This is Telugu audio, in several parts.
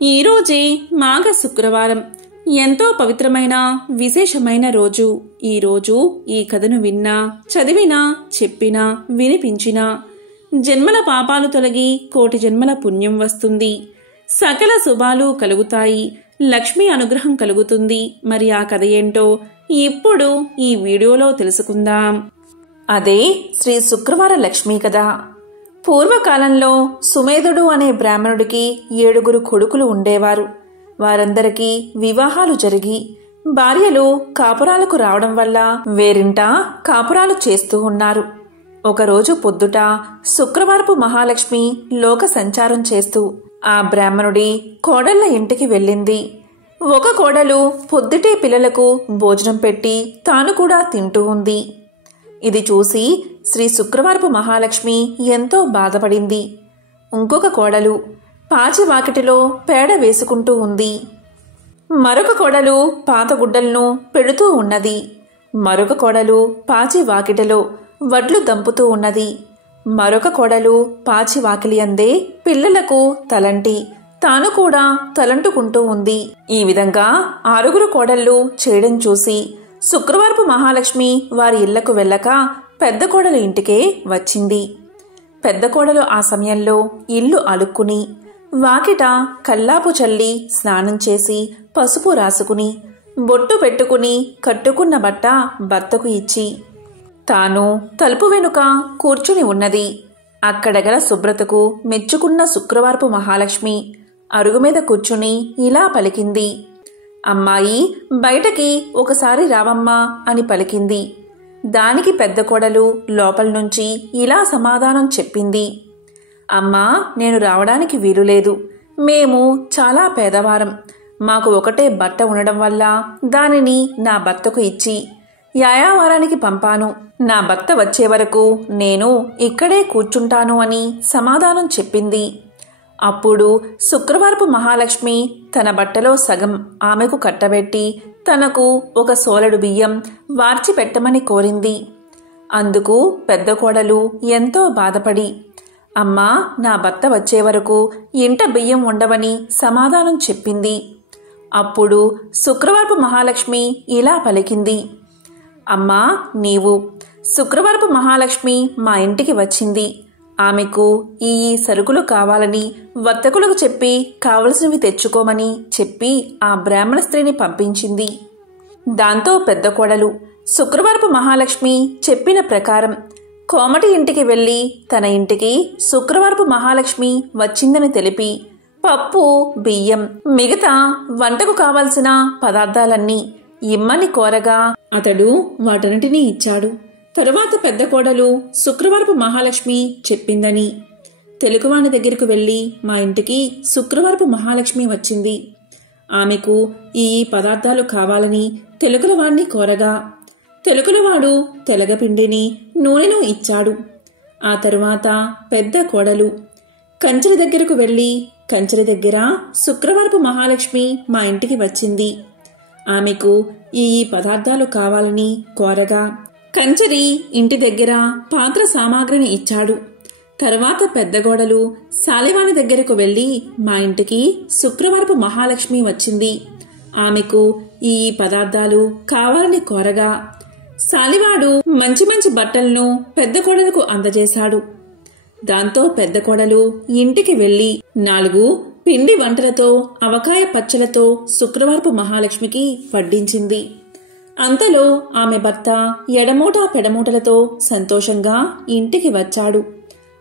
ఈరోజే మాఘ శుక్రవారం. ఎంతో పవిత్రమైన విశేషమైన రోజు. ఈరోజు ఈ కథను విన్నా, చదివినా, చెప్పినా, వినిపించినా జన్మల పాపాలు తొలగి కోటి జన్మల పుణ్యం వస్తుంది. సకల శుభాలు కలుగుతాయి. లక్ష్మీ అనుగ్రహం కలుగుతుంది. మరి ఆ కథ ఏంటో ఇప్పుడు ఈ వీడియోలో తెలుసుకుందాం. అదే శ్రీ శుక్రవార లక్ష్మీ కథ. పూర్వకాలంలో సుమేధుడు అనే బ్రాహ్మణుడికి 7 కొడుకులు ఉండేవారు. వారందరికీ వివాహాలు జరిగి భార్యలు కాపురాలకు రావడం వల్ల వేరింట కాపురాలు చేస్తూ ఉన్నారు. ఒకరోజు పొద్దుట శుక్రవారపు మహాలక్ష్మి లోక సంచారం చేస్తూ ఆ బ్రాహ్మణుడి కోడళ్ల ఇంటికి వెళ్ళింది. ఒక కోడలు పొద్దుటే పిల్లలకు భోజనం పెట్టి తాను కూడా తింటూ ఉంది. ఇది చూసి శ్రీ శుక్రవారపు మహాలక్ష్మి ఎంతో బాధపడింది. ఇంకొక కోడలు పాచి వాకిటిలో పేడ వేసుకుంటూ ఉంది. మరొక కోడలు పాత గుడ్డలను పెడుతూ ఉన్నది. మరొక కోడలు పాచి వాకిటిలో వడ్లు దంపుతూ ఉన్నది. మరొక కోడలు పాచి వాకిలి అందే పిల్లలకు తలంటి తాను కూడా తలంటుకుంటూ ఉంది. ఈ విధంగా 6 కోడళ్లు చేయడం చూసి శుక్రవారపు మహాలక్ష్మి వారి ఇళ్లకు వెళ్ళక పెద్ద కోడలు ఇంటికే వచ్చింది. పెద్ద కోడలు ఆ సమయంలో ఇల్లు అలుక్కుని వాకిట కల్లాపు చల్లి స్నానం చేసి పసుపు రాసుకుని బొట్టు పెట్టుకుని కట్టుకున్న బట్ట భర్తకు ఇచ్చి తాను తలుపు వెనుక కూర్చుని ఉన్నది. అక్కడ గల శుభ్రతకు మెచ్చుకున్న శుక్రవారపు మహాలక్ష్మి అరుగు మీద కూర్చుని ఇలా పలికింది. అమ్మాయి, బయటకి ఒకసారి రావమ్మా అని పలికింది. దానికి పెద్ద కోడలు లోపల నుంచి ఇలా సమాధానం చెప్పింది. అమ్మా, నేను రావడానికి వీలులేదు. మేము చాలా పేదవారం. మాకు ఒకటే బట్ట ఉండడం వల్ల దానిని నా భర్తకు ఇచ్చి యాయావారానికి పంపాను. నా భర్త వచ్చే వరకు నేను ఇక్కడే కూర్చుంటాను అని సమాధానం చెప్పింది. అప్పుడు శుక్రవారపు మహాలక్ష్మి తన బట్టలో సగం ఆమెకు కట్టబెట్టి తనకు ఒక సోలెడు బియ్యం వార్చి పెట్టమని కోరింది. అందుకు పెద్ద కోడలు ఎంతో బాధపడి, అమ్మా, నా భర్త వచ్చే వరకు ఇంట బియ్యం ఉండవని సమాధానం చెప్పింది. అప్పుడు శుక్రవారపు మహాలక్ష్మి ఇలా పలికింది. అమ్మా, నీవు శుక్రవారపు మహాలక్ష్మి మా ఇంటికి వచ్చింది. ఆమెకు ఈ సరుకులు కావాలని వర్తకులకు చెప్పి కావలసినవి తెచ్చుకోమని చెప్పి ఆ బ్రాహ్మణ స్త్రీని పంపించింది. దాంతో పెద్ద కోడలు శుక్రవారపు మహాలక్ష్మి చెప్పిన ప్రకారం కోమటి ఇంటికి వెళ్లి తన ఇంటికి శుక్రవారపు మహాలక్ష్మి వచ్చిందని తెలిపి పప్పు, బియ్యం, మిగతా వంటకు కావలసిన పదార్థాలన్నీ ఇమ్మని కోరగా అతడు వాటన్నిటినీ ఇచ్చాడు. తరువాత పెద్ద కోడలు శుక్రవారపు మహాలక్ష్మి చెప్పిందని తెలుగువాని దగ్గరకు వెళ్లి మా ఇంటికి శుక్రవారపు మహాలక్ష్మి వచ్చింది. ఆమెకు ఈ పదార్థాలు కావాలని తెలుగులవాణ్ణి కోరగా తెలుగులవాడు తెలగపిండిని, నూనెను ఇచ్చాడు. ఆ తరువాత పెద్ద కోడలు కంచెల దగ్గరకు వెళ్లి కంచెల దగ్గర శుక్రవారపు మహాలక్ష్మి మా ఇంటికి వచ్చింది. ఆమెకు ఈ పదార్థాలు కావాలని కోరగా కంచరి ఇంటి దగ్గర పాత్ర సామాగ్రిని ఇచ్చాడు. తరువాత పెద్ద కోడలు సాలివాని దగ్గరకు వెళ్లి మా ఇంటికి శుక్రవారపు మహాలక్ష్మి వచ్చింది. ఆమెకు ఈ పదార్థాలు కావాలని కోరగా సాలివాడు మంచి మంచి బట్టలను పెద్ద కోడలకు అందజేశాడు. దాంతో పెద్ద కోడలు ఇంటికి వెళ్లి 4 పిండి వంటలతో అవకాయ పచ్చలతో శుక్రవారపు మహాలక్ష్మికి వడ్డించింది. అంతలో ఆమె భర్త ఎడమూట పెడమూటలతో సంతోషంగా ఇంటికి వచ్చాడు.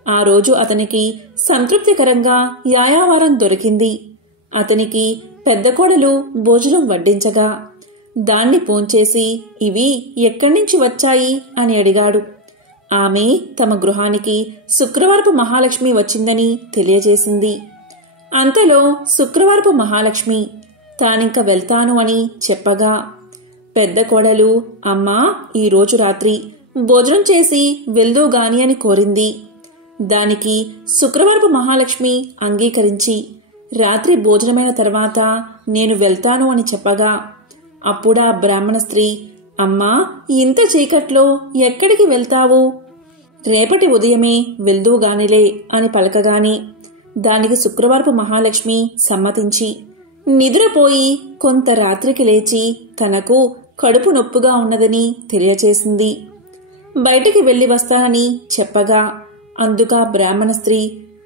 ఆ రోజు అతనికి సంతృప్తికరంగా యాయావారం దొరికింది. అతనికి పెద్ద కోడలు భోజనం వడ్డించగా దాన్ని పోంచేసి ఇవి ఎక్కడ్నుంచి వచ్చాయి అని అడిగాడు. ఆమె తమ గృహానికి శుక్రవారపు మహాలక్ష్మి వచ్చిందని తెలియజేసింది. అంతలో శుక్రవారపు మహాలక్ష్మి తానింక వెళ్తాను అని చెప్పగా పెద్ద కోడలు అమ్మా, ఈరోజు రాత్రి భోజనం చేసి వెళ్దూగాని అని కోరింది. దానికి శుక్రవారపు మహాలక్ష్మి అంగీకరించి రాత్రి భోజనమైన తర్వాత నేను వెళ్తాను అని చెప్పగా అప్పుడా బ్రాహ్మణ స్త్రీ, అమ్మా, ఇంత చీకట్లో ఎక్కడికి వెళ్తావు? రేపటి ఉదయమే వెళ్దూగానిలే అని పలకగాని దానికి శుక్రవారపు మహాలక్ష్మి సమ్మతించి నిద్రపోయి కొంత రాత్రికి లేచి తనకు కడుపు నొప్పుగా ఉన్నదని తెలియచేసింది. బయటికి వెళ్లి వస్తానని చెప్పగా అందుకా బ్రాహ్మణ స్త్రీ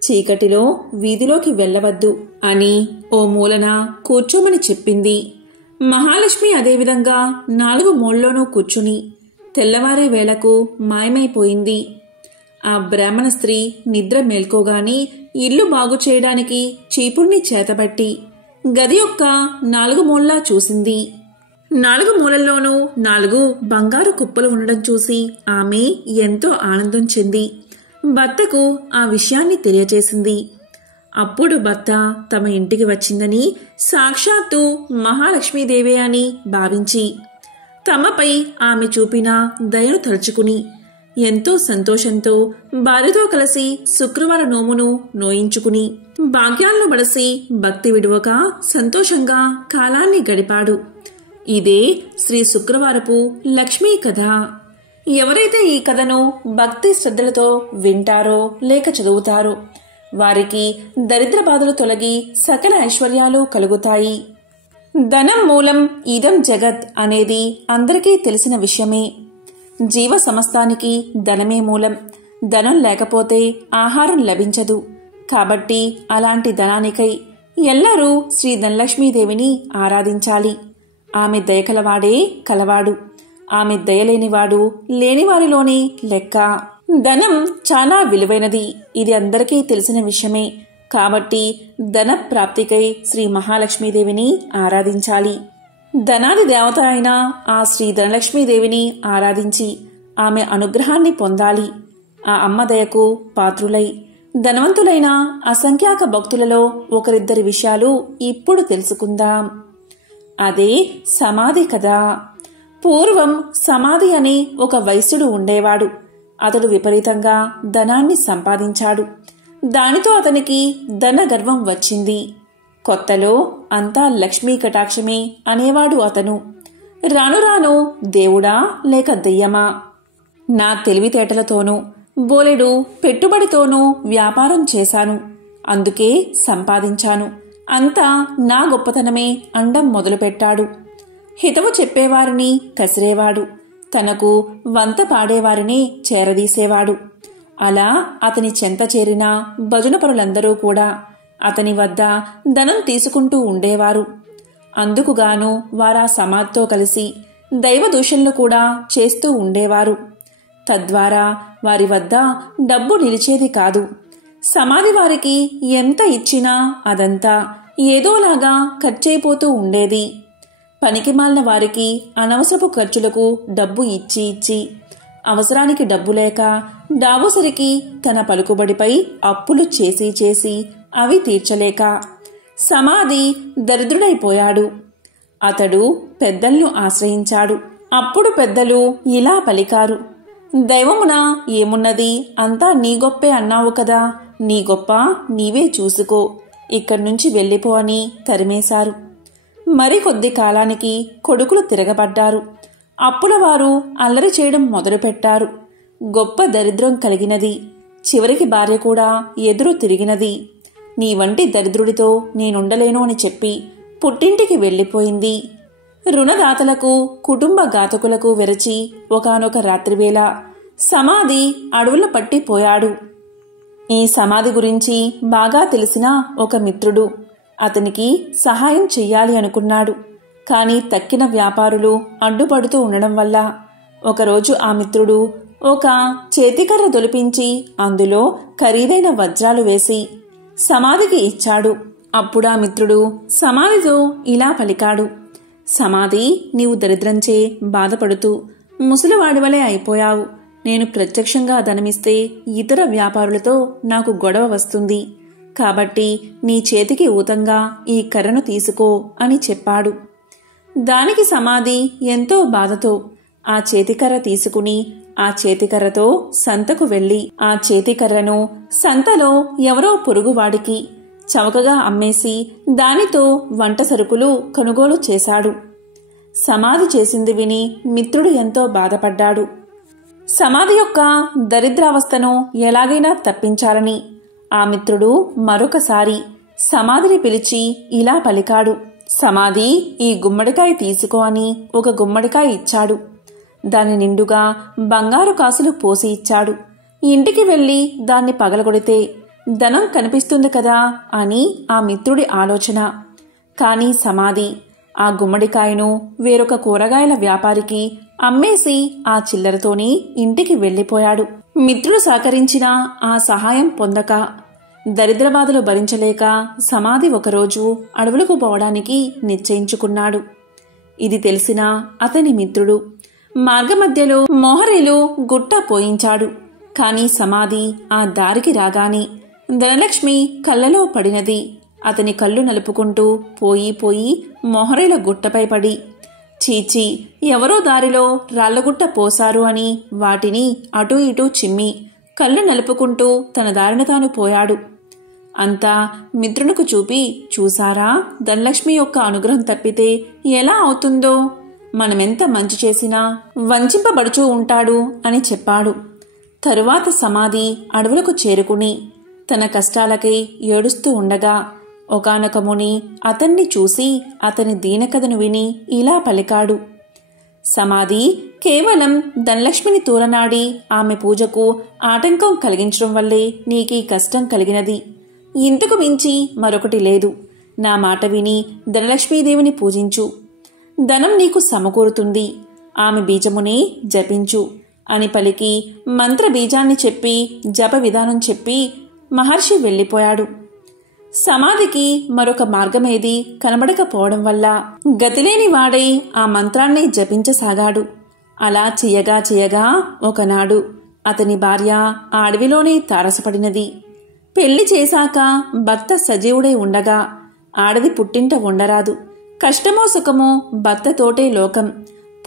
చీకటిలో వీధిలోకి వెళ్లవద్దు అని ఓ మూలన కూర్చోమని చెప్పింది. మహాలక్ష్మి అదేవిధంగా 4 మూలలోనూ కూర్చుని తెల్లవారే వేళకు మాయమైపోయింది. ఆ బ్రాహ్మణ స్త్రీ నిద్ర మేల్కోగాని ఇల్లు బాగు చేయడానికి చీపుర్ని చేతబట్టి గది యొక్క 4 మూలలా చూసింది. 4 మూలల్లోనూ 4 బంగారు కుప్పలు ఉండడం చూసి ఆమె ఎంతో ఆనందం చెంది భర్తకు ఆ విషయాన్ని తెలియచేసింది. అప్పుడు భర్త తమ ఇంటికి వచ్చిందని సాక్షాత్తు మహాలక్ష్మీదేవే అని భావించి తమపై ఆమె చూపిన దయను తలుచుకుని ఎంతో సంతోషంతో భార్యతో కలిసి శుక్రవార నోమును నోయించుకుని భాగ్యాలను బడసి భక్తి విడువక సంతోషంగా కాలాన్ని గడిపాడు. ఇదే శ్రీ శుక్రవారపు లక్ష్మీ కథ. ఎవరైతే ఈ కథను భక్తి శ్రద్ధలతో వింటారో లేక చదువుతారో వారికి దరిద్ర బాధలు తొలగి సకల ఐశ్వర్యాలు కలుగుతాయి. ధనం మూలం ఇదం జగత్ అనేది అందరికీ తెలిసిన విషయమే. జీవ సమస్తానికి ధనమే మూలం. ధనం లేకపోతే ఆహారం లభించదు. కాబట్టి అలాంటి ధనానికై ఎల్లరూ శ్రీ ధనలక్ష్మీదేవిని ఆరాధించాలి. ఆమె దయకలవాడే కలవాడు. ఆమె దయలేనివాడు లేనివారిలోని లెక్క. ధనం చాలా విలువైనది. ఇది అందరికీ తెలిసిన విషయమే. కాబట్టి ధన ప్రాప్తికై శ్రీ మహాలక్ష్మీదేవిని ఆరాధించాలి. ధనాది దేవత అయిన ఆ శ్రీ ధనలక్ష్మీదేవిని ఆరాధించి ఆమె అనుగ్రహాన్ని పొందాలి. ఆ అమ్మ దయకు పాత్రులై ధనవంతులైన అసంఖ్యాక భక్తులలో ఒకరిద్దరి విషయాలు ఇప్పుడు తెలుసుకుందాం. అదే సమాధి కథ. పూర్వం సమాధి అనే ఒక వైశ్యుడు ఉండేవాడు. అతడు విపరీతంగా ధనాన్ని సంపాదించాడు. దానితో అతనికి ధన గర్వం వచ్చింది. కొత్తలో అంతా లక్ష్మీ కటాక్షమే అనేవాడు అతను. రాను రాను దేవుడా లేక దెయ్యమా, నా తెలివితేటలతోనూ బోలెడు పెట్టుబడితోనూ వ్యాపారం చేశాను, అందుకే సంపాదించాను, అంతా నా గొప్పతనమే అండం మొదలుపెట్టాడు. హితవు చెప్పేవారిని కసిరేవాడు. తనకు వంత పాడేవారిని చేరదీసేవాడు. అలా అతని చెంత చేరిన భజనపరులందరూ కూడా అతని వద్ద ధనం తీసుకుంటూ ఉండేవారు. అందుకుగాను వారా సమాధితో కలిసి దైవ దూషణలు కూడా చేస్తూ ఉండేవారు. తద్వారా వారి వద్ద డబ్బు నిలిచేది కాదు. సమాధి వారికి ఎంత ఇచ్చినా అదంతా ఏదోలాగా ఖర్చయిపోతూ ఉండేది. పనికిమాలిన వారికి అనవసరపు ఖర్చులకు డబ్బు ఇచ్చి ఇచ్చి అవసరానికి డబ్బు లేక డాబోసరికి తన పలుకుబడిపై అప్పులు చేసి చేసి అవి తీర్చలేక సమాధి దరిద్రుడైపోయాడు. అతడు పెద్దలను ఆశ్రయించాడు. అప్పుడు పెద్దలు ఇలా పలికారు: దైవమున ఏమున్నది, అంతా నీ గొప్పే అన్నావు కదా, నీ గొప్ప నీవే చూసుకో, ఇక్కడ్నుంచి వెళ్ళిపో అని తరిమేశారు. మరికొద్ది కాలానికి కొడుకులు తిరగబడ్డారు. అప్పుల వారు అల్లరి చేయడం మొదలుపెట్టారు. గొప్ప దరిద్రం కలిగినది. చివరికి భార్య కూడా ఎదురు తిరిగినది. నీ వంటి దరిద్రుడితో నేనుండలేను అని చెప్పి పుట్టింటికి వెళ్ళిపోయింది. రుణదాతలకు కుటుంబ ఘాతకులకు వెరచి ఒకానొక రాత్రివేళ సమాధి అడవుల పట్టిపోయాడు. ఈ సమాధి గురించి బాగా తెలిసిన ఒక మిత్రుడు అతనికి సహాయం చెయ్యాలి అనుకున్నాడు. కాని తక్కిన వ్యాపారులు అడ్డుపడుతూ ఉండడం వల్ల ఒకరోజు ఆ మిత్రుడు ఒక చేతికర్ర దొలిపించి అందులో ఖరీదైన వజ్రాలు వేసి సమాధికి ఇచ్చాడు. అప్పుడా మిత్రుడు సమాధితో ఇలా పలికాడు: సమాధి, నీవు దరిద్రంచే బాధపడుతూ ముసలివాడివలే అయిపోయావు. నేను ప్రత్యక్షంగా ధనమిస్తే ఇతర వ్యాపారులతో నాకు గొడవ వస్తుంది. కాబట్టి నీ చేతికి ఊతంగా ఈ కర్రను తీసుకో అని చెప్పాడు. దానికి సమాధి ఎంతో బాధతో ఆ చేతికర్ర తీసుకుని ఆ చేతికర్రతో సంతకు వెళ్లి ఆ చేతికర్రను సంతలో ఎవరో పొరుగువాడికి చవకగా అమ్మేసి దానితో వంట సరుకులు కొనుగోలు చేశాడు. సమాధి చేసింది విని మిత్రుడు ఎంతో బాధపడ్డాడు. సమాధి యొక్క దరిద్రావస్థను ఎలాగైనా తప్పించాలని ఆ మిత్రుడు మరొకసారి సమాధిని పిలిచి ఇలా పలికాడు. సమాధి, ఈ గుమ్మడికాయ తీసుకో అని ఒక గుమ్మడికాయ ఇచ్చాడు. దాని నిండుగా బంగారు కాసులు పోసి ఇచ్చాడు. ఇంటికి వెళ్లి దాన్ని పగలగొడితే ధనం కనిపిస్తుంది కదా అని ఆ మిత్రుడి ఆలోచన. కాని సమాధి ఆ గుమ్మడికాయను వేరొక కూరగాయల వ్యాపారికి అమ్మేసి ఆ చిల్లరతోనే ఇంటికి వెళ్లిపోయాడు. మిత్రుడు సహకరించిన ఆ సహాయం పొందక దరిద్రబాధలు భరించలేక సమాధి ఒకరోజు అడవులకు పోవడానికి నిశ్చయించుకున్నాడు. ఇది తెలిసిన అతని మిత్రుడు మార్గమధ్యలో మోహరేలు గుట్ట పోయించాడు. కాని సమాధి ఆ దారికి రాగానే ధనలక్ష్మి కళ్ళలో పడినది. అతని కళ్ళు నలుపుకుంటూ పోయి మోహరేల గుట్టపై పడి, చీచి, ఎవరో దారిలో రాళ్లగుట్ట పోశారు అని వాటిని అటూ ఇటూ చిమ్మి కళ్ళు నలుపుకుంటూ తన దారిన తాను పోయాడు. అంతా మిత్రునికి చూపి, చూసారా, ధనలక్ష్మి యొక్క అనుగ్రహం తప్పితే ఎలా అవుతుందో, మనమెంత మంచి చేసినా వంచింపబడుచూ ఉంటాడు అని చెప్పాడు. తరువాత సమాధి అడవులకు చేరుకుని తన కష్టాలకై ఏడుస్తూ ఉండగా ఒకానొక ముని అతన్ని చూసి అతని దీనకథను విని ఇలా పలికాడు. సమాధి, కేవలం ధనలక్ష్మిని తూలనాడి ఆమె పూజకు ఆటంకం కలిగించడం వల్లే నీకీ కష్టం కలిగినది. ఇంతకు మించి మరొకటి లేదు. నా మాట విని ధనలక్ష్మీదేవిని పూజించు. ధనం నీకు సమకూరుతుంది. ఆమె బీజమునే జపించు అని పలికి మంత్ర బీజాన్ని చెప్పి జప విధానం చెప్పి మహర్షి వెళ్ళిపోయాడు. సమాధికి మరొక మార్గమేది కనబడకపోవడం వల్ల గతిలేని వాడై ఆ మంత్రాన్ని జపించసాగాడు. అలా చేయగా ఒకనాడు అతని భార్య ఆ అడవిలోనే తారసపడినది. పెళ్లి చేశాక భర్త సజీవుడై ఉండగా ఆడది పుట్టింట ఉండరాదు. కష్టమో సుఖమో భర్తతోటే లోకం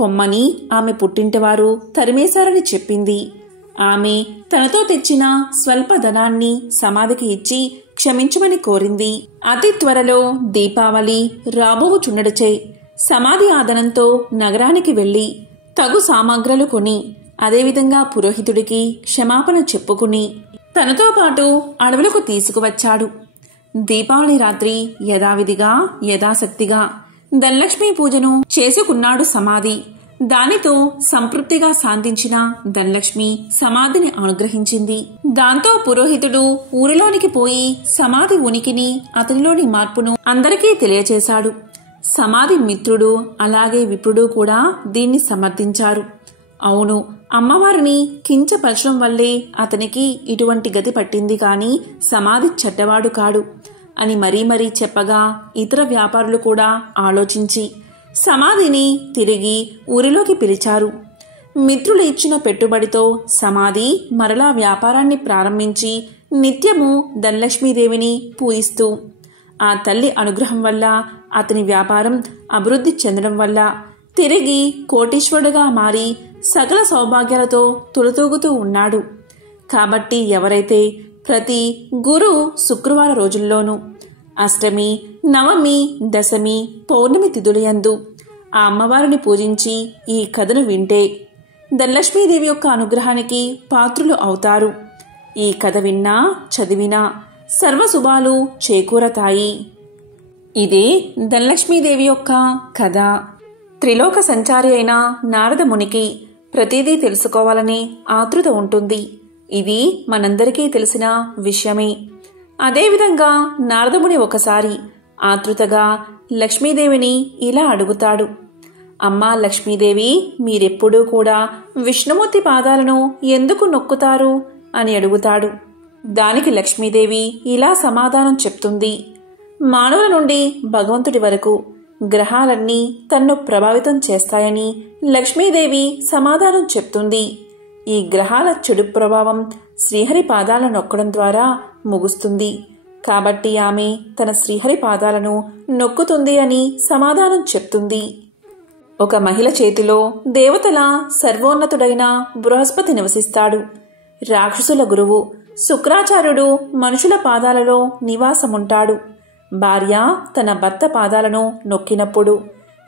పొమ్మని ఆమె పుట్టింటివారు తరిమేశారని చెప్పింది. ఆమె తనతో తెచ్చిన స్వల్ప ధనాన్ని సమాధికి ఇచ్చి క్షమించమని కోరింది. అతి త్వరలో దీపావళి రాబోవుచుండడచే సమాధి ఆదనంతో నగరానికి వెళ్లి తగు సామాగ్రలు కొని అదేవిధంగా పురోహితుడికి క్షమాపణ చెప్పుకుని తనతో పాటు అడవులకు తీసుకువచ్చాడు. దీపావళి రాత్రి యథావిధిగా యథాశక్తిగా ధనలక్ష్మీ పూజను చేసుకున్నాడు సమాధి. దానితో సంతృప్తిగా శాంతించిన ధనలక్ష్మి సమాధిని అనుగ్రహించింది. దాంతో పురోహితుడు ఊరిలోనికి పోయి సమాధి ఉనికిని, అతనిలోని మార్పును అందరికీ తెలియచేశాడు. సమాధి మిత్రుడు అలాగే విప్రుడు కూడా దీన్ని సమర్థించారు. అవును, అమ్మవారిని కించపరచడం వల్లే అతనికి ఇటువంటి గతి పట్టింది కాని సమాధి చెడ్డవాడు కాడు అని మరీ చెప్పగా ఇతర వ్యాపారులు కూడా ఆలోచించి సమాధిని తిరిగి ఊరిలోకి పిలిచారు. మిత్రులు ఇచ్చిన పెట్టుబడితో సమాధి మరలా వ్యాపారాన్ని ప్రారంభించి నిత్యము ధనలక్ష్మీదేవిని పూజిస్తూ ఆ తల్లి అనుగ్రహం వల్ల అతని వ్యాపారం అభివృద్ధి చెందడం వల్ల తిరిగి కోటీశ్వరుడుగా మారి సకల సౌభాగ్యాలతో తులతూగుతూ ఉన్నాడు. కాబట్టి ఎవరైతే ప్రతి గురు శుక్రవార రోజుల్లోనూ అష్టమి, నవమి, దశమి, పౌర్ణమి తిథులయందు ఆ అమ్మవారిని పూజించి ఈ కథను వింటే ధనలక్ష్మీదేవి యొక్క అనుగ్రహానికి పాత్రులు అవుతారు. ఈ కథ విన్నా చదివినా సర్వశుభాలు చేకూరతాయి. ఇదే ధనలక్ష్మీదేవి యొక్క కథ. త్రిలోక సంచారి అయిన నారద మునికి ప్రతిదీ తెలుసుకోవాలనే ఆతృత ఉంటుంది. ఇది మనందరికీ తెలిసిన విషయమే. అదేవిధంగా నారదముని ఒకసారి ఆతృతగా లక్ష్మీదేవిని ఇలా అడుగుతాడు. అమ్మా లక్ష్మీదేవి, మీరెప్పుడూ కూడా విష్ణుమూర్తి పాదాలను ఎందుకు నొక్కుతారు అని అడుగుతాడు. దానికి లక్ష్మీదేవి ఇలా సమాధానం చెప్తుంది. మానవుల నుండి భగవంతుడి వరకు గ్రహాలన్నీ తన్ను ప్రభావితం చేస్తాయని లక్ష్మీదేవి సమాధానం చెప్తుంది. ఈ గ్రహాల చెడు ప్రభావం శ్రీహరి పాదాలను నొక్కడం ద్వారా ముగుస్తుంది. కాబట్టి ఆమె తన శ్రీహరి పాదాలను నొక్కుతుంది అని సమాధానం చెప్తుంది. ఒక మహిళ చేతిలో దేవతల సర్వోన్నతుడైన బృహస్పతి నివసిస్తాడు. రాక్షసుల గురువు శుక్రాచార్యుడు మనుషుల పాదాలలో నివాసముంటాడు. భార్య తన భర్త పాదాలను నొక్కినప్పుడు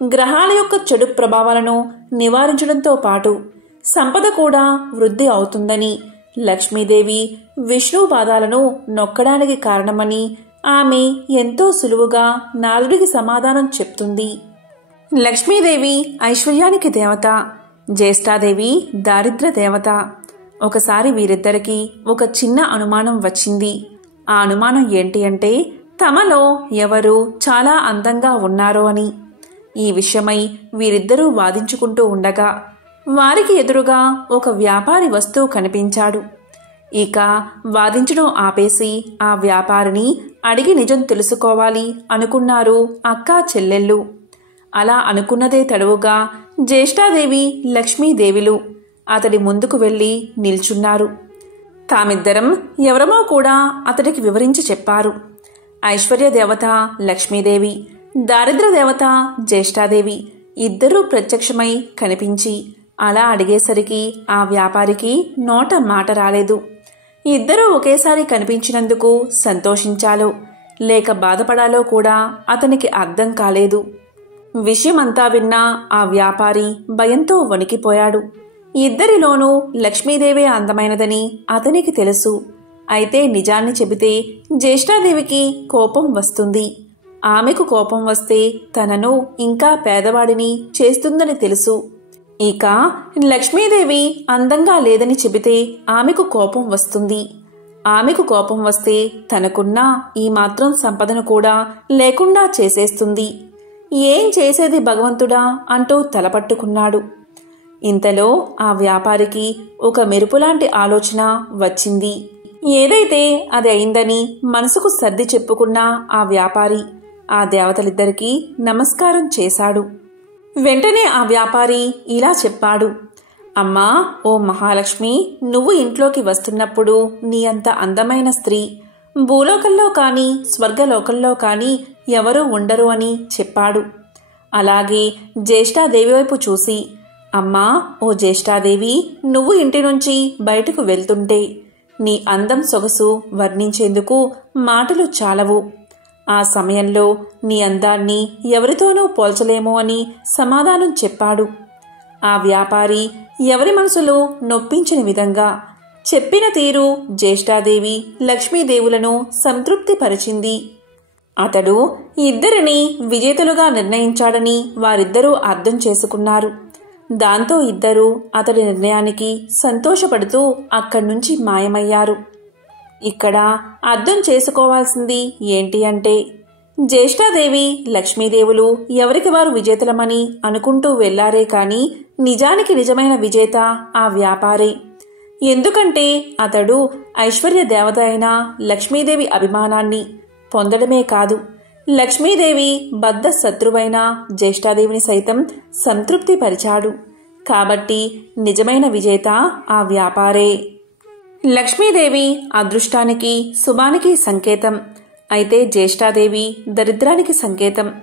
గ్రహాల యొక్క చెడు ప్రభావాలను నివారించడంతో పాటు సంపద కూడా వృద్ధి అవుతుందని లక్ష్మీదేవి విష్ణు పాదాలను నొక్కడానికి కారణమని ఆమె ఎంతో సులువుగా నారదుడికి సమాధానం చెప్తుంది. లక్ష్మీదేవి ఐశ్వర్యానికి దేవత, జ్యేష్ఠాదేవి దారిద్ర్య దేవత. ఒకసారి వీరిద్దరికీ ఒక చిన్న అనుమానం వచ్చింది. ఆ అనుమానం ఏంటి అంటే తమలో ఎవరు చాలా అందంగా ఉన్నారో అని. ఈ విషయమై వీరిద్దరూ వాదించుకుంటూ ఉండగా వారికి ఎదురుగా ఒక వ్యాపారి వస్తువు కనిపించాడు. ఇక వాదించడం ఆపేసి ఆ వ్యాపారిని అడిగి నిజం తెలుసుకోవాలి అనుకున్నారు అక్కా చెల్లెళ్ళు. అలా అనుకున్నదే తడువుగా జ్యేష్ఠాదేవి లక్ష్మీదేవిలు అతడి ముందుకు వెళ్ళి నిల్చున్నారు. తామిద్దరం ఎవరమో కూడా అతడికి వివరించి చెప్పారు. ఐశ్వర్య దేవత లక్ష్మీదేవి, దారిద్ర్య దేవత జ్యేష్ఠాదేవి ఇద్దరూ ప్రత్యక్షమై కనిపించి అలా అడిగేసరికి ఆ వ్యాపారికి నోట మాట రాలేదు. ఇద్దరూ ఒకేసారి కనిపించినందుకు సంతోషించాలో లేక బాధపడాలో కూడా అతనికి అర్థం కాలేదు. విషయమంతా విన్నా ఆ వ్యాపారి భయంతో వణికిపోయాడు. ఇద్దరిలోనూ లక్ష్మీదేవే అందమైనదని అతనికి తెలుసు. అయితే నిజాన్ని చెబితే జ్యేష్ఠాదేవికి కోపం వస్తుంది. ఆమెకు కోపం వస్తే తనను ఇంకా పేదవాడిని చేస్తుందని తెలుసు. ఇక లక్ష్మీదేవి అందంగా లేదని చెబితే ఆమెకు కోపం వస్తుంది. ఆమెకు కోపం వస్తే తనకున్న ఈ మాత్రం సంపదను కూడా లేకుండా చేసేస్తుంది. ఏం చేసేది భగవంతుడా అంటూ తలపట్టుకున్నాడు. ఇంతలో ఆ వ్యాపారికి ఒక మెరుపులాంటి ఆలోచన వచ్చింది. ఏదైతే అది అయిందని మనసుకు సర్ది చెప్పుకున్న ఆ వ్యాపారి ఆ దేవతలిద్దరికీ నమస్కారం చేశాడు. వెంటనే ఆ వ్యాపారి ఇలా చెప్పాడు. అమ్మా, ఓ మహాలక్ష్మి, నువ్వు ఇంట్లోకి వస్తున్నప్పుడు నీ అంత అందమైన స్త్రీ భూలోకంలో కానీ స్వర్గలోకంలో కానీ ఎవరూ ఉండరు అని చెప్పాడు. అలాగే జ్యేష్ఠాదేవి వైపు చూసి, అమ్మా, ఓ జ్యేష్ఠాదేవి, నువ్వు ఇంటి నుంచి బయటకు వెళ్తుంటే నీ అందం సొగసు వర్ణించేందుకు మాటలు చాలవు. ఆ సమయంలో నీ అందాన్ని ఎవరితోనూ పోల్చలేము అని సమాధానం చెప్పాడు. ఆ వ్యాపారి ఎవరి మనసులో నొప్పించిన విధంగా చెప్పిన తీరు జ్యేష్ఠాదేవి లక్ష్మీదేవులను సంతృప్తిపరిచింది. అతడు ఇద్దరిని విజేతలుగా నిర్ణయించాడని వారిద్దరూ అర్థం చేసుకున్నారు. దాంతో ఇద్దరూ అతడి నిర్ణయానికి సంతోషపడుతూ అక్కడ్నుంచి మాయమయ్యారు. ఇక్కడ అర్థం చేసుకోవాల్సింది ఏంటి అంటే జ్యేష్ఠాదేవి లక్ష్మీదేవులు ఎవరికి వారు విజేతలమని అనుకుంటూ వెళ్లారే కాని నిజానికి నిజమైన విజేత ఆ వ్యాపారే. ఎందుకంటే అతడు ఐశ్వర్య దేవత అయిన లక్ష్మీదేవి అభిమానాన్ని పొందడమే కాదు, లక్ష్మీదేవి బద్ధ శత్రువైన జ్యేష్ఠాదేవిని సైతం సంతృప్తిపరిచాడు. కాబట్టి నిజమైన విజేత ఆ వ్యాపారే. లక్ష్మీదేవి అదృష్టానికి శుభానికి సంకేతం. అయితే జ్యేష్ఠాదేవి దరిద్రానికి సంకేతం.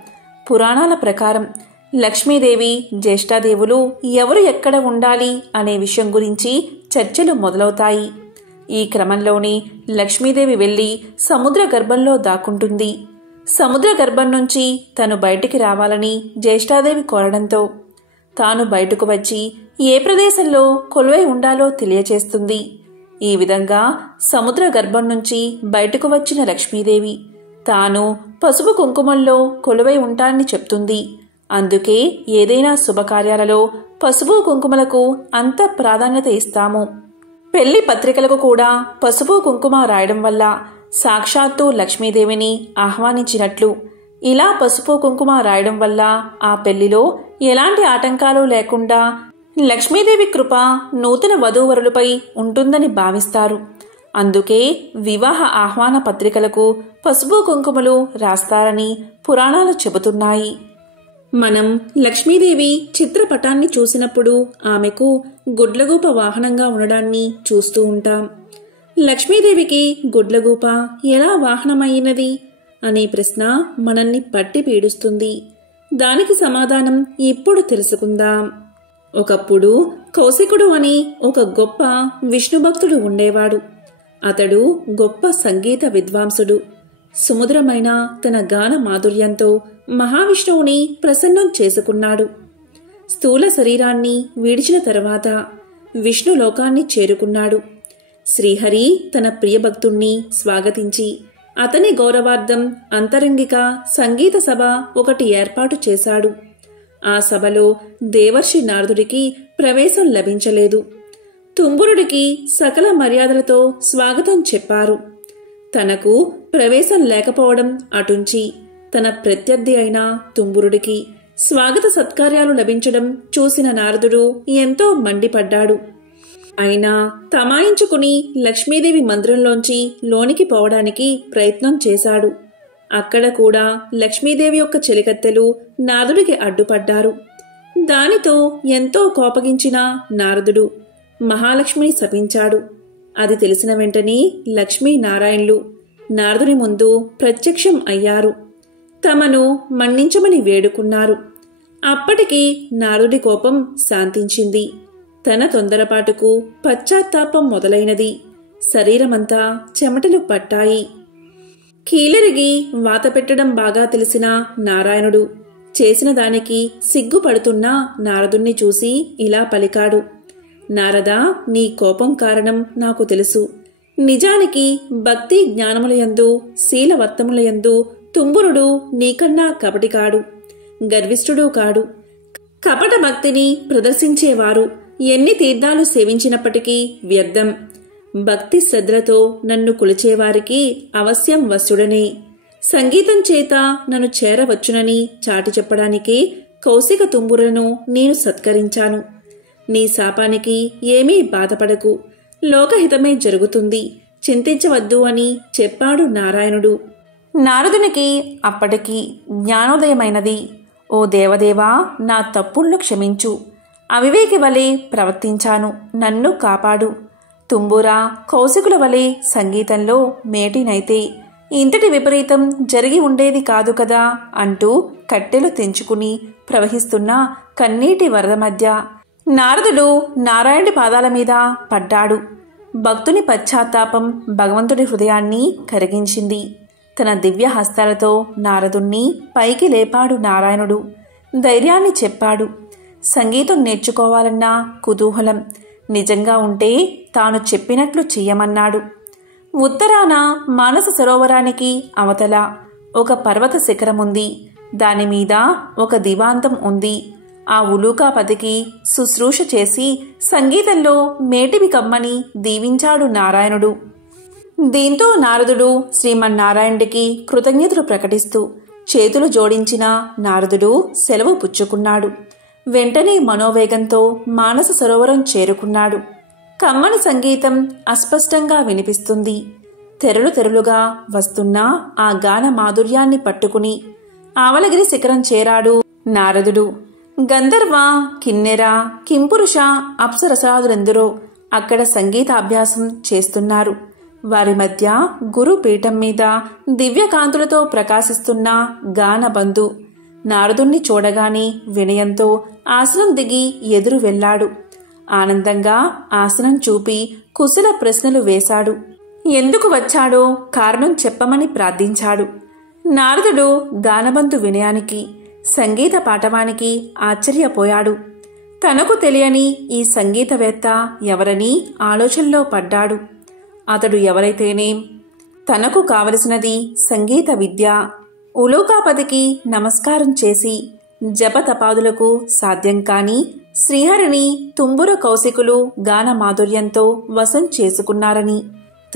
పురాణాల ప్రకారం లక్ష్మీదేవి జ్యేష్ఠాదేవులు ఎవరు ఎక్కడ ఉండాలి అనే విషయం గురించి చర్చలు మొదలవుతాయి. ఈ క్రమంలోనే లక్ష్మీదేవి వెళ్లి సముద్ర గర్భంలో దాక్కుంటుంది. సముద్ర గర్భం నుంచి తను బయటికి రావాలని జ్యేష్ఠాదేవి కోరడంతో తాను బయటకు వచ్చి ఏ ప్రదేశంలో కొలువై ఉండాలో తెలియచేస్తుంది. ఈ విధంగా సముద్ర గర్భం నుంచి బయటకు వచ్చిన లక్ష్మీదేవి తాను పసుపు కుంకుమల్లో కొలువై ఉంటానని చెప్తుంది. అందుకే ఏదైనా శుభకార్యాలలో పసుపు కుంకుమలకు అంత ప్రాధాన్యత ఇస్తాము. పెళ్లి పత్రికలకు కూడా పసుపు కుంకుమ రాయడం వల్ల సాక్షాత్తు లక్ష్మీదేవిని ఆహ్వానించినట్లు. ఇలా పసుపు కుంకుమ రాయడం వల్ల ఆ పెళ్లిలో ఎలాంటి ఆటంకాలు లేకుండా లక్ష్మీదేవి కృప నూతన వధూవరులపై ఉంటుందని భావిస్తారు. అందుకే వివాహ ఆహ్వాన పత్రికలకు పసుపు కుంకుమలు రాస్తారని పురాణాలు చెబుతున్నాయి. మనం లక్ష్మీదేవి చిత్రపటాన్ని చూసినప్పుడు ఆమెకు గుడ్లగూప వాహనంగా ఉండడాన్ని చూస్తూ ఉంటాం. లక్ష్మీదేవికి గుడ్లగూప ఎలా వాహనమైనది అనే ప్రశ్న మనల్ని పట్టి పీడిస్తుంది. దానికి సమాధానం ఇప్పుడు తెలుసుకుందాం. ఒకప్పుడు కౌశికుడు అని ఒక గొప్ప విష్ణు భక్తుడు ఉండేవాడు. అతడు గొప్ప సంగీత విద్వాంసుడు. సుమధురమైన తన గాన మాధుర్యంతో మహావిష్ణువుని ప్రసన్నం చేసుకున్నాడు. స్థూల శరీరాన్ని విడిచిన తర్వాత విష్ణు లోకాన్ని చేరుకున్నాడు. శ్రీహరి తన ప్రియభక్తుణ్ణి స్వాగతించి అతని గౌరవార్థం అంతరంగిక సంగీత సభ ఒకటి ఏర్పాటు చేశాడు. ఆ సభలో దేవర్షి నారదుడికి ప్రవేశం లభించలేదు. తుంబురుడికి సకల మర్యాదలతో స్వాగతం చెప్పారు. తనకు ప్రవేశం లేకపోవడం అటుంచి తన ప్రత్యర్థి అయిన తుంబురుడికి స్వాగత సత్కార్యాలు లభించడం చూసిన నారదుడు ఎంతో మండిపడ్డాడు. అయినా తమాయించుకుని లక్ష్మీదేవి మందిరంలోంచి లోనికి పోవడానికి ప్రయత్నం చేశాడు. అక్కడ కూడా లక్ష్మీదేవి యొక్క చెలికత్తెలు నారదుడికి అడ్డుపడ్డారు. దానితో ఎంతో కోపగించిన నారదుడు మహాలక్ష్మిని శపించాడు. అది తెలిసిన వెంటనే లక్ష్మీనారాయణులు నారదుని ముందు ప్రత్యక్షం అయ్యారు. తమను మన్నించమని వేడుకున్నారు. అప్పటికి నారదుడి కోపం శాంతించింది. తన తొందరపాటుకు పశ్చాత్తాపం మొదలైనది. శరీరమంతా చెమటలు పట్టాయి. కీలరిగి వాత పెట్టడం బాగా తెలిసిన నారాయణుడు చేసిన దానికి సిగ్గుపడుతున్న నారదుణ్ణి చూసి ఇలా పలికాడు. నారదా, నీ కోపం కారణం నాకు తెలుసు. నిజానికి భక్తి జ్ఞానములయందు శీలవర్తములయందు తుంబురుడు నీకన్నా కపటి కాడు, గర్విష్ఠుడు కాడు. కపట భక్తిని ప్రదర్శించేవారు ఎన్ని తీర్థాలు సేవించినప్పటికీ వ్యర్థం. భక్తి శ్రద్ధలతో నన్ను కొలిచేవారికి అవశ్యం వశుడనే. సంగీతం చేత నన్ను చేరవచ్చునని చాటి చెప్పడానికే కౌశిక తుంబురులను నేను సత్కరించాను. నీ శాపానికి ఏమీ బాధపడకు, లోకహితమే జరుగుతుంది, చింతించవద్దు అని చెప్పాడు నారాయణుడు. నారదునికి అప్పటికి జ్ఞానోదయమైనది. ఓ దేవదేవా, నా తప్పులను క్షమించు. అవివేకి వలె ప్రవర్తించాను, నన్ను కాపాడు. తుంబురా, కౌశికుల వలె సంగీతంలో మేటినైతే ఇంతటి విపరీతం జరిగి ఉండేది కాదు కదా అంటూ కట్టెలు తెంచుకుని ప్రవహిస్తున్న కన్నీటి వరద మధ్య నారదుడు నారాయణుడి పాదాల మీద పడ్డాడు. భక్తుని పశ్చాత్తాపం భగవంతుడి హృదయాన్ని కరిగించింది. తన దివ్య హస్తాలతో నారదుణ్ణి పైకి లేపాడు నారాయణుడు. ధైర్యాన్ని చెప్పాడు. సంగీతం నేర్చుకోవాలన్న కుతూహలం నిజంగా ఉంటే తాను చెప్పినట్లు చెయ్యమన్నాడు. ఉత్తరాన మానస సరోవరానికి అవతల ఒక పర్వత శిఖరముంది. దానిమీద ఒక దివాంతం ఉంది. ఆ ఉలూకాపతికి శుశ్రూష చేసి సంగీతంలో మేటివి కమ్మని దీవించాడు నారాయణుడు. దీంతో నారదుడు శ్రీమన్నారాయణుడికి కృతజ్ఞతలు ప్రకటిస్తూ చేతులు జోడించిన నారదుడు సెలవు పుచ్చుకున్నాడు. వెంటనే మనోవేగంతో మానస సరోవరం చేరుకున్నాడు. కమ్మని సంగీతం అస్పష్టంగా వినిపిస్తుంది. తెరలు తెరలుగా వస్తున్న ఆ గాన మాధుర్యాన్ని పట్టుకుని ఆవలగిరి శిఖరం చేరాడు నారదుడు. గంధర్వ, కిన్నెర, కింపురుష, అప్సరసాదులెందరో అక్కడ సంగీతాభ్యాసం చేస్తున్నారు. వారి మధ్య గురుపీఠం మీద దివ్యకాంతులతో ప్రకాశిస్తున్న గానబంధు నారదుణ్ణి చూడగానే వినయంతో ఆసనం దిగి ఎదురు వెళ్లాడు. ఆనందంగా ఆసనం చూపి కుశల ప్రశ్నలు వేశాడు. ఎందుకు వచ్చాడో కారణం చెప్పమని ప్రార్థించాడు. నారదుడు గానబంధు వినయానికి, సంగీత పాఠవానికి ఆశ్చర్యపోయాడు. తనకు తెలియని ఈ సంగీతవేత్త ఎవరని ఆలోచనలో పడ్డాడు. అతడు ఎవరైతేనేం, తనకు కావలసినది సంగీత విద్య. ఉలూకాపతికి నమస్కారం చేసి జపతపాదులకు సాధ్యం కాని శ్రీహరిని తుంబుర కౌశికులు గాన మాధుర్యంతో వశం చేసుకున్నారని,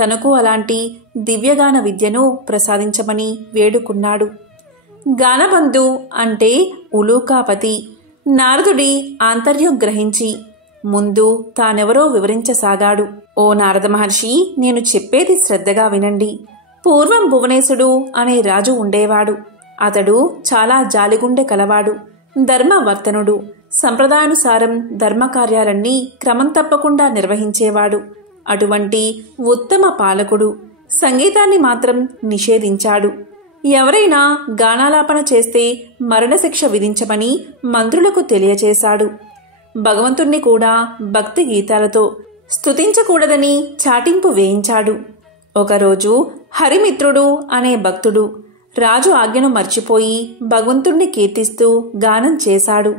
తనకు అలాంటి దివ్యగాన విద్యను ప్రసాదించమని వేడుకున్నాడు. గానబంధు అంటే ఉలూకాపతి. నారదుడి ఆంతర్యం గ్రహించి ముందు తానెవరో వివరించసాగాడు. ఓ నారద మహర్షి, నేను చెప్పేది శ్రద్ధగా వినండి. పూర్వం భువనేశుడు అనే రాజు ఉండేవాడు. అతడు చాలా జాలిగుండె కలవాడు, ధర్మవర్తనుడు. సంప్రదాయానుసారం ధర్మకార్యాలన్నీ క్రమం తప్పకుండా నిర్వహించేవాడు. అటువంటి ఉత్తమ పాలకుడు సంగీతాన్ని మాత్రం నిషేధించాడు. ఎవరైనా గానాలాపన చేస్తే మరణశిక్ష విధించమని మంత్రులకు తెలియచేశాడు. భగవంతుణ్ణి కూడా భక్తి గీతాలతో స్తుతించకూడదని చాటింపు వేయించాడు. ఒకరోజు హరిమిత్రుడు అనే భక్తుడు రాజు ఆజ్ఞను మర్చిపోయి భగవంతుణ్ణి కీర్తిస్తూ గానం చేశాడు.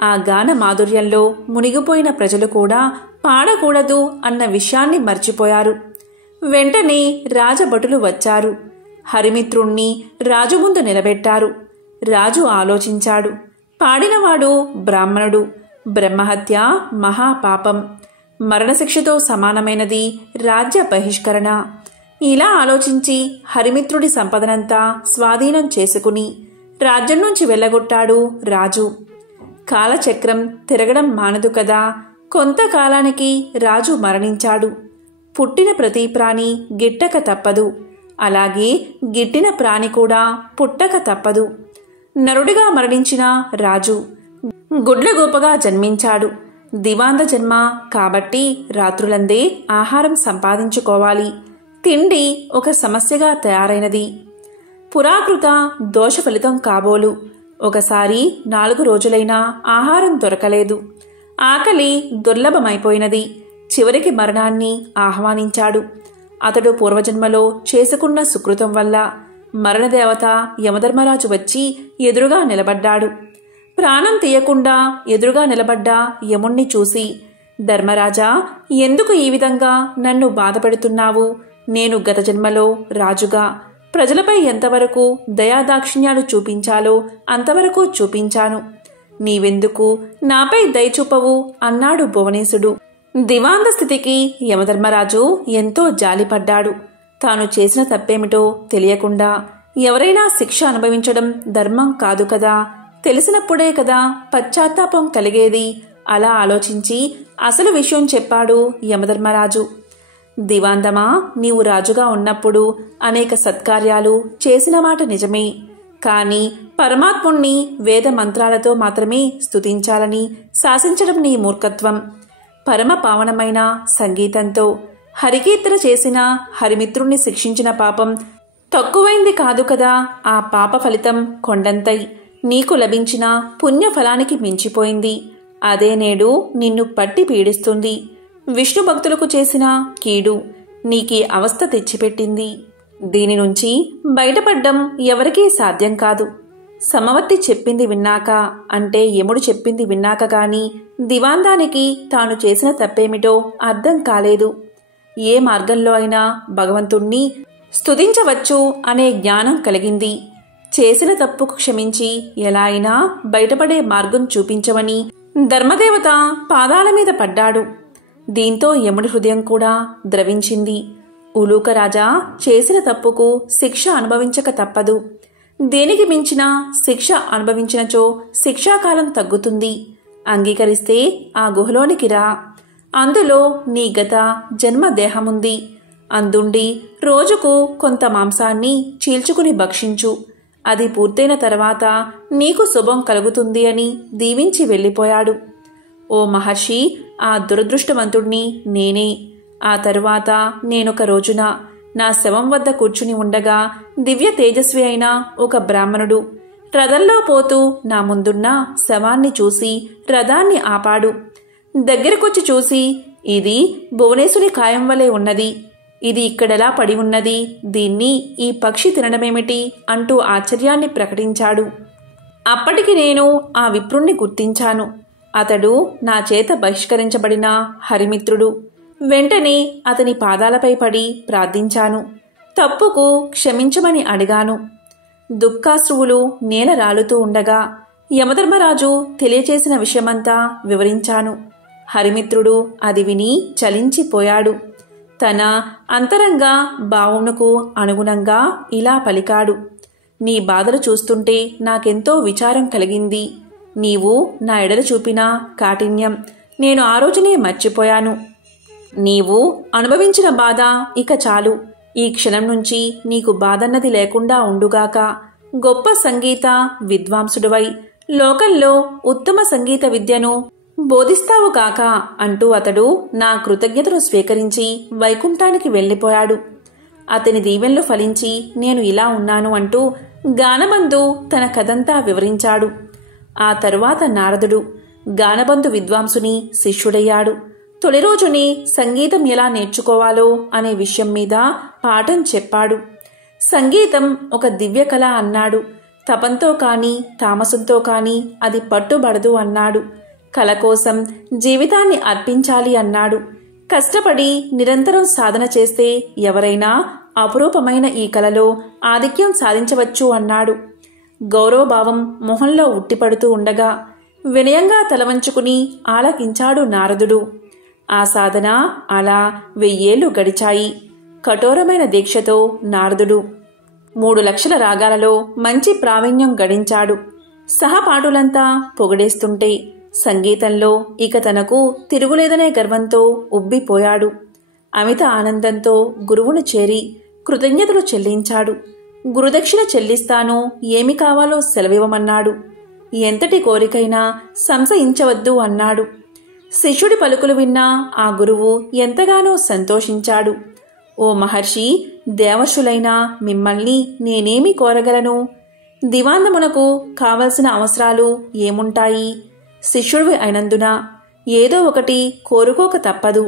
ఆ గాన మాధుర్యంలో మునిగిపోయిన ప్రజలు కూడా పాడకూడదు అన్న విషయాన్ని మర్చిపోయారు. వెంటనే రాజభటులు వచ్చారు. హరిమిత్రుణ్ణి రాజు ముందు నిలబెట్టారు. రాజు ఆలోచించాడు. పాడినవాడు బ్రాహ్మణుడు. బ్రహ్మహత్య మహాపాపం, మరణశిక్షతో సమానమైనది రాజ్య బహిష్కరణ. ఇలా ఆలోచించి హరిమిత్రుడి సంపదనంతా స్వాధీనం చేసుకుని రాజ్యం నుంచి వెళ్ళగొట్టాడు రాజు. కాలచక్రం తిరగడం మానదు కదా. కొంతకాలానికి రాజు మరణించాడు. పుట్టిన ప్రతి ప్రాణి గిట్టక తప్పదు. అలాగే గిట్టిన ప్రాణి కూడా పుట్టక తప్పదు. నరుడిగా మరణించిన రాజు గుడ్లగూపగా జన్మించాడు. దివాంద జన్మ కాబట్టి రాత్రులందే ఆహారం సంపాదించుకోవాలి. తిండి ఒక సమస్యగా తయారైనది. పురాకృత దోష ఫలితం కాబోలు. ఒకసారి 4 రోజులైనా ఆహారం దొరకలేదు. ఆకలి దుర్లభమైపోయినది. చివరికి మరణాన్ని ఆహ్వానించాడు. అతడు పూర్వజన్మలో చేసుకున్న సుకృతం వల్ల మరణదేవత యమధర్మరాజు వచ్చి ఎదురుగా నిలబడ్డాడు. ప్రాణం తీయకుండా ఎదురుగా నిలబడ్డ యముణ్ణి చూసి, ధర్మరాజా, ఎందుకు ఈ విధంగా నన్ను బాధపెడుతున్నావు? నేను గత జన్మలో రాజుగా ప్రజలపై ఎంతవరకు దయాదాక్షిణ్యాలు చూపించాలో అంతవరకు చూపించాను. నీవెందుకు నాపై దయచూపవు అన్నాడు భువనేశుడు. దివాంత స్థితికి యమధర్మరాజు ఎంతో జాలిపడ్డాడు. తాను చేసిన తప్పేమిటో తెలియకుండా ఎవరైనా శిక్ష అనుభవించడం ధర్మం కాదు కదా. తెలిసినప్పుడే కదా పశ్చాత్తాపం కలిగేది. అలా ఆలోచించి అసలు విషయం చెప్పాడు యమధర్మరాజు. దివాందమా, నీవు రాజుగా ఉన్నప్పుడు అనేక సత్కార్యాలు చేసిన మాట నిజమే. కాని పరమాత్ముణ్ణి వేద మంత్రాలతో మాత్రమే స్తుతించాలని శాసించడం నీ మూర్ఖత్వం. పరమ పావనమైన సంగీతంతో హరికీర్తన చేసిన హరిమిత్రుణ్ణి శిక్షించిన పాపం తక్కువైంది కాదు కదా. ఆ పాప ఫలితం కొండంతై నీకు లభించిన పుణ్యఫలానికి మించిపోయింది. అదే నేడు నిన్ను పట్టి పీడిస్తుంది. విష్ణు భక్తులకు చేసిన కీడు నీకీ అవస్థ తెచ్చిపెట్టింది. దీని నుంచి బయటపడ్డం ఎవరికీ సాధ్యం కాదు. సమవర్తి చెప్పింది విన్నాక, అంటే యముడు చెప్పింది విన్నాక గాని దివాందానికి తాను చేసిన తప్పేమిటో అర్థం కాలేదు. ఏ మార్గంలో అయినా భగవంతుణ్ణి స్తుతించవచ్చు అనే జ్ఞానం కలిగింది. చేసిన తప్పుకు క్షమించి ఎలా అయినా బయటపడే మార్గం చూపించమని ధర్మదేవత పాదాల మీద పడ్డాడు. దీంతో యముడి హృదయం కూడా ద్రవించింది. ఉలూకరాజా, చేసిన తప్పుకు శిక్ష అనుభవించక తప్పదు. దేనికి మించిన శిక్ష అనుభవించినచో శిక్షాకాలం తగ్గుతుంది. అంగీకరిస్తే ఆ గుహలోనికి రా. అందులో నీ గత జన్మ దేహముంది. అందుండి రోజుకు కొంత మాంసాన్ని చీల్చుకుని భక్షించు. అది పూర్తయిన తర్వాత నీకు శుభం కలుగుతుంది అని దీవించి వెళ్ళిపోయాడు. ఓ మహర్షి, ఆ దురదృష్టవంతుణ్ణి నేనే. ఆ తరువాత నేనొక రోజున నా శవం వద్ద కూర్చుని ఉండగా దివ్య తేజస్వి అయిన ఒక బ్రాహ్మణుడు రథంలో పోతూ నా ముందున్న శవాన్ని చూసి రథాన్ని ఆపాడు. దగ్గరకొచ్చి చూసి, ఇది భువనేశుని కాయం వలె ఉన్నది. ఇది ఇక్కడెలా పడి ఉన్నది? దీన్ని ఈ పక్షి తినడమేమిటి అంటూ ఆశ్చర్యాన్ని ప్రకటించాడు. అప్పటికి నేను ఆ విప్రుణ్ణి గుర్తించాను. అతడు నా చేత బహిష్కరించబడిన హరిమిత్రుడు. వెంటనే అతని పాదాలపై పడి ప్రార్థించాను. తప్పుకు క్షమించమని అడిగాను. దుఃఖాశ్రువులు నేల రాలుతూ ఉండగా యమధర్మరాజు తెలియచేసిన విషయమంతా వివరించాను. హరిమిత్రుడు అది విని చలించిపోయాడు. తన అంతరంగ భావమునకు అనుగుణంగా ఇలా పలికాడు. నీ బాధలు చూస్తుంటే నాకెంతో విచారం కలిగింది. నీవు నా ఎడల చూపిన కాఠిన్యం నేను ఆ రోజునే మర్చిపోయాను. నీవు అనుభవించిన బాధ ఇక చాలు. ఈ క్షణం నుంచి నీకు బాధన్నది లేకుండా ఉండుగాక. గొప్ప సంగీత విద్వాంసుడివై లోకంలో ఉత్తమ సంగీత విద్యను బోధిస్తావు కాక అంటూ అతడు నా కృతజ్ఞతను స్వీకరించి వైకుంఠానికి వెళ్ళిపోయాడు. అతని దీవెనలు ఫలించి నేను ఇలా ఉన్నాను అంటూ గానబంధు తన కథంతా వివరించాడు. ఆ తరువాత నారదుడు గానబంధు విద్వాంసుని శిష్యుడయ్యాడు. తొలి రోజుని సంగీతం ఎలా నేర్చుకోవాలో అనే విషయం మీద పాఠం చెప్పాడు. సంగీతం ఒక దివ్య కళ అన్నాడు. తపంతో కాని తామసంతో కాని అది పట్టుబడదు అన్నాడు. కళ కోసం జీవితాన్ని అర్పించాలి అన్నాడు. కష్టపడి నిరంతరం సాధన చేస్తే ఎవరైనా అపురూపమైన ఈ కళలో ఆధిక్యం సాధించవచ్చు అన్నాడు. గౌరవభావం మొహంలో ఉట్టిపడుతూ ఉండగా వినయంగా తలవంచుకుని ఆలకించాడు నారదుడు. ఆ సాధన అలా 1000 ఏళ్లు గడిచాయి. కఠోరమైన దీక్షతో నారదుడు 3 లక్షల రాగాలలో మంచి ప్రావీణ్యం గడించాడు. సహపాఠులంతా పొగిడేస్తుంటే సంగీతంలో ఇక తనకు తిరుగులేదనే గర్వంతో ఉబ్బిపోయాడు. అమిత ఆనందంతో గురువును చేరి కృతజ్ఞతలు చెల్లించాడు. గురుదక్షిణ చెల్లిస్తాను, ఏమి కావాలో సెలవివ్వమన్నాడు. ఎంతటి కోరికైనా సంశయించవద్దు అన్నాడు. శిష్యుడి పలుకులు విన్న ఆ గురువు ఎంతగానో సంతోషించాడు. ఓ మహర్షి, దేవర్షులైన మిమ్మల్ని నేనేమి కోరగలను? దివాందమునకు కావలసిన అవసరాలు ఏముంటాయి? శిష్యుడివి అయినందున ఏదో ఒకటి కోరుకోక తప్పదు.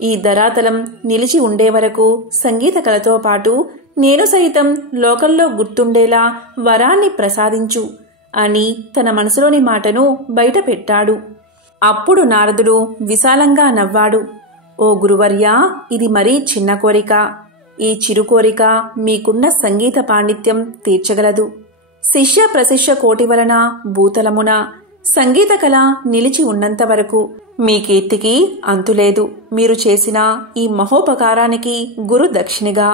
ఈ ధరాతలం నిలిచి ఉండే వరకు సంగీత కళతో పాటు నేను సైతం లోకంలో గుర్తుండేలా వరాన్ని ప్రసాదించు అని తన మనసులోని మాటను బయట పెట్టాడు. అప్పుడు నారదుడు విశాలంగా నవ్వాడు. ఓ గురువర్యా, ఇది మరీ చిన్న కోరిక. ఈ చిరు కోరిక మీకున్న సంగీత పాండిత్యం తీర్చగలదు. శిష్య ప్రశిష్య కోటి వలన భూతలమున సంగీత కళ నిలిచి ఉన్నంత వరకు మీ కీర్తికి అంతులేదు. మీరు చేసిన ఈ మహోపకారానికి గురు దక్షిణగా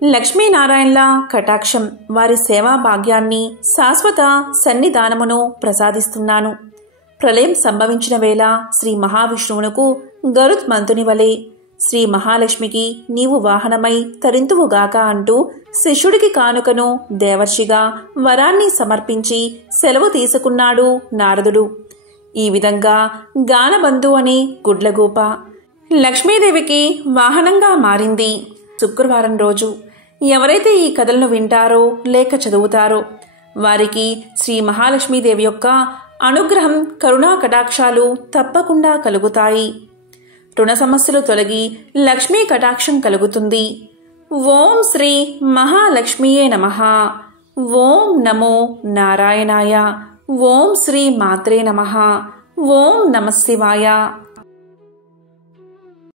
లక్ష్మీనారాయణల కటాక్షం, వారి సేవా భాగ్యాన్ని, శాశ్వత సన్నిధానమును ప్రసాదిస్తున్నాను. ప్రళయం సంభవించిన వేళ శ్రీ మహావిష్ణువునకు గరుత్మంతుని వలె శ్రీ మహాలక్ష్మికి నీవు వాహనమై తరింతువుగాక అంటూ శిష్యుడికి కానుకను దేవర్షిగా వరాన్ని సమర్పించి సెలవు తీసుకున్నాడు నారదుడు. ఈ విధంగా గానబంధు అనే గుడ్లగూప లక్ష్మీదేవికి వాహనంగా మారింది. శుక్రవారం రోజు ఎవరైతే ఈ కథలను వింటారో లేక చదువుతారో వారికి శ్రీ మహాలక్ష్మీదేవి యొక్క అనుగ్రహం, కరుణా కటాక్షాలు తప్పకుండా కలుగుతాయి. రుణ సమస్యలు తొలగి లక్ష్మీ కటాక్షం కలుగుతుంది. ఓం శ్రీ మహాలక్ష్మీయే నమః. ఓం నమో నారాయణాయ. ఓం శ్రీ మాత్రే నమః. ఓం నమః శివాయ.